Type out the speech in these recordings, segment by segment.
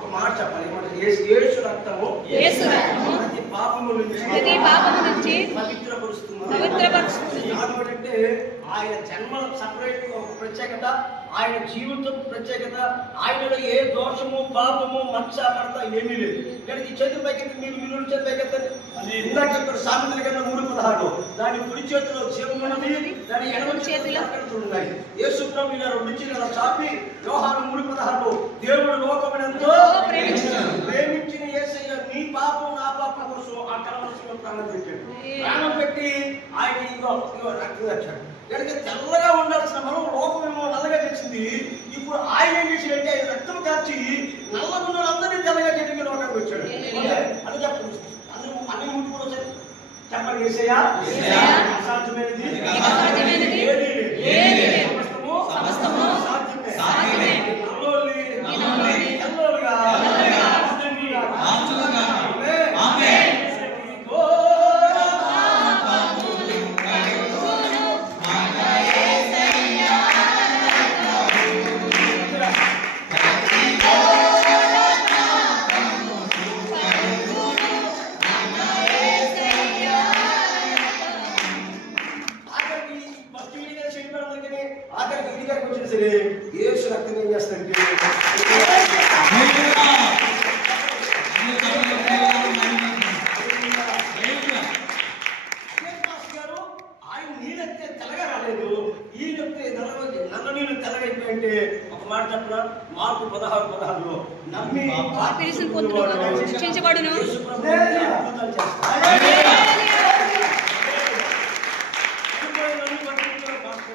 ఒక మాట చెప్పాలి, ఏమంటే యేసు రక్తము ప్రతి పాపము నుంచి పవిత్రపరుస్తుంది. అంటే ఆయన జన్మ సపరేట్ ఒక ప్రత్యేకత, ఆయన జీవితం ప్రత్యేకత, ఆయనలో ఏ దోషము పాపము మచ్చ కడత ఏమీ లేదు. కానీ ఈ చేతుల పైకెత్తి మీరు చేతి పైకెత్తండి. ఇందాక సామెతల కింద 3:16 దాని కుడి చేతిలో జీవం ఉన్నది, దాని ఎడమ చేతిలో ఉన్నాయి. యేసు ప్రభువు ఇలా 2 చేతుల చాపి యోహాను 3:16 దేవుడు లోకమునంతో ప్రేమించిన యేసయ్య నీ పాపం నా పాపం కోసం ఆ కలవలసిన ప్రాణం పెట్టాడు. ప్రాణం పెట్టి ఆయన ఇగో రక్తం వచ్చాడు. కనుక తెల్లగా ఉండాల్సిన మనం లోకమేమో నల్లగా చేసింది. ఇప్పుడు ఆయన ఏం చేసినట్టే ఆయన రక్తం కాచి నల్లగున్న అందరినీ తెల్లగా చేయడానికి లోకానికి వచ్చాడు. అని చెప్పండి, అందరూ అన్ని ముట్టుకుని వచ్చారు. చెప్పండి, యేసయ్య అసాధ్యమైనది సమస్తము సాధ్యమే. తెల్లగా ఆఖరికి ఇంటికి వచ్చిన సరే యేసు రక్తం ఏం చేస్తాడంటే ఆయన నీళ్ళెత్తే తెల్లగా రాలేదు, ఈ చెప్తే నల్ల నీళ్ళు తెల్లగైపోయింటే ఒక మాట చెప్పిన మార్కు 16:16 నమ్మి రక్షించబడును.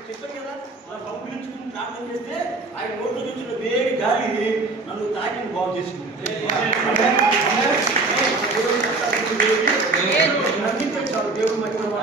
చెప్పారు కదా, మనం పంపించుకుని ప్రార్థన చేస్తే ఆయన నోట్లో నుంచి వేడి గాలి నన్ను తాకిని బాగు చేసుకుంది. నమ్మించాడు దేవుడు మహిమ.